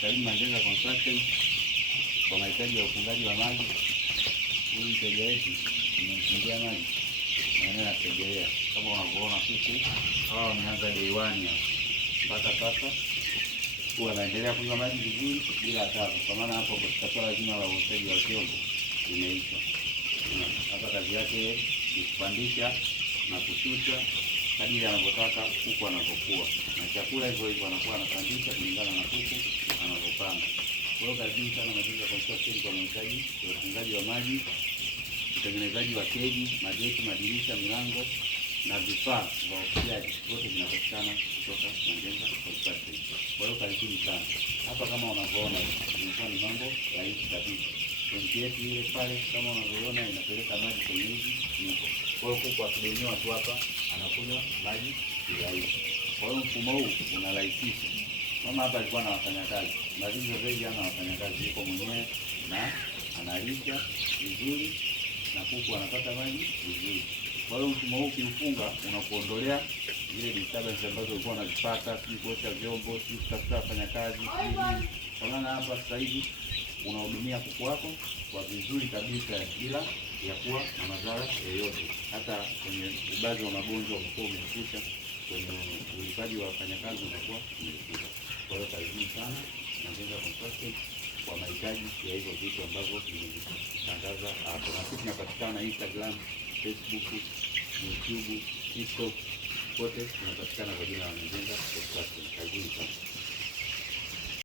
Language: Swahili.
Karibu Mazenga Construction kwa mahitaji ya ufungaji wa maji. Huyu mteja wetu tumemfungia maji maeneo ya Segerea. Kama unavyoona sisi hawa wameanza day 1 hapa mpaka sasa huwa anaendelea kunywa maji vizuri bila taabu, kwa maana hapo kwa swala zima la usafi wa vyombo imeisha. Hapa kazi yake ni kupandisha na kushusha kadiri anavyotaka kuku anavyokuwa, na chakula hivyo hivyo anakuwa anapandisha kulingana na kuku anavyopanga. Kwa hiyo kazi sana Mazenga Construction kwa mahitaji ya ufungaji wa maji, utengenezaji wa keji, mageti, madirisha, milango na vifaa vya ufugaji vyote vinapatikana kutoka Mazenga Construction. Kwa hiyo karibuni sana. Hapa kama unavyoona ilikuwa ni mambo rahisi kabisa. Tenki yetu ile pale kama unavyoona inapeleka maji kwenye hizi niko. Kwa hiyo kuku akidonyoa tu hapa anakunywa maji kirahisi. Kwa hiyo mfumo huu unarahisisha. Mama hapa alikuwa na wafanyakazi. Mazingira zaidi ana wafanyakazi, yuko mwenyewe na analisha vizuri na kuku anapata maji vizuri. Kwa hiyo mfumo huu kiufunga unakuondolea zile disturbance ambazo ulikuwa unazipata, si kuosha vyombo, si kutafuta wafanyakazi, hivi. Kwa maana hapa sasa hivi unahudumia kuku wako kwa vizuri kabisa bila ya kuwa na madhara yoyote. Hata kwenye ubazi wa magonjwa unakuwa umeepusha, kwenye ulipaji wa wafanyakazi unakuwa umeepusha. Kwa hiyo karibuni sana Mazenga Construction kwa mahitaji ya hivyo vitu ambavyo tumevitangaza hapo. Na sisi tunapatikana Instagram, Facebook, YouTube, TikTok, kote tunapatikana kwa jina la Mazenga Construction. Karibuni sana.